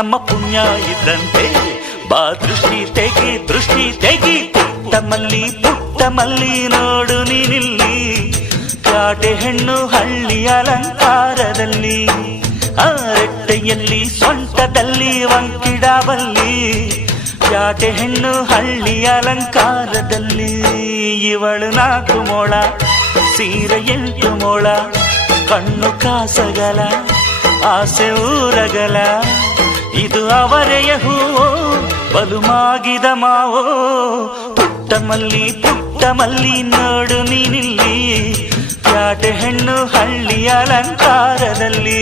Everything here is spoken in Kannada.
ನಮ್ಮ ಪುಣ್ಯ ಇದ್ದಂತೆ ಬಾ ದೃಷ್ಟಿ ತೆಗಿ ಪುಟ್ಟ ಮಲ್ಲಿ ನೋಡು ನೀನಿಲ್ಲಿ ಪ್ಯಾಟೆ ಹೆಣ್ಣು ಹಳ್ಳಿ ಅಲಂಕಾರದಲ್ಲಿ ರೆಟ್ಟೆಯಲ್ಲಿ ಸೊಂಟದಲ್ಲಿ ವಂಕಿಡಾವಲ್ಲಿ ಪ್ಯಾಟೆ ಹೆಣ್ಣು ಹಳ್ಳಿ ಅಲಂಕಾರದಲ್ಲಿ ಇವಳು 4 ಮೊಳ ಸೀರೆ 8 ಮೊಳ ಕಣ್ಣು ಕಾಸಗಲ ಆಸೆ ಊರಗಲ ಇದು ಅವರೆಯ ಹೂವೋ ಬಲುಮಾಗಿದ ಮಾವೋ ಪುಟ್ಟ ಮಲ್ಲಿ ನೋಡು ನೀನಿಲ್ಲಿ ಪ್ಯಾಟೆ ಹೆಣ್ಣು ಹಳ್ಳಿ ಅಲಂಕಾರದಲ್ಲಿ